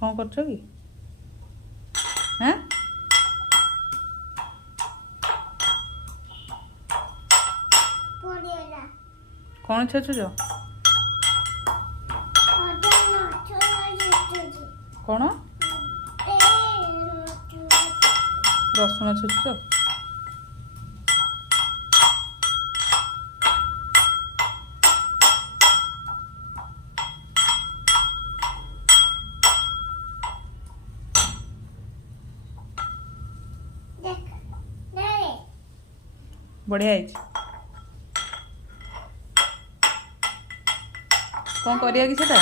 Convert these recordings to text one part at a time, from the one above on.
कौन कर कि हैं कौन छेचुच कौन रसुण छेचुच बढ़िया है कौन करिया कि सेटा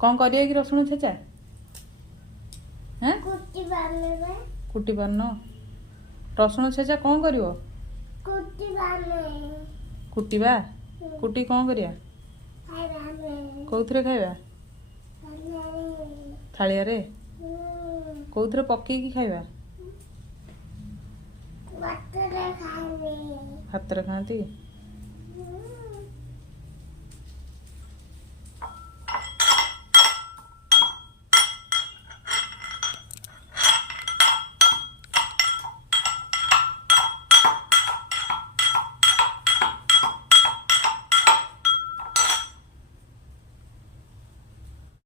कौन करिया कि रसुण छेचा हैं कुटी पारन रसुण छेचा कौन करिवो कुटीबा कुटी कौन करिया कौथिरे खाइबा थालिया रे कौथिरे पकेइकी खाइबा हाथ रे खाती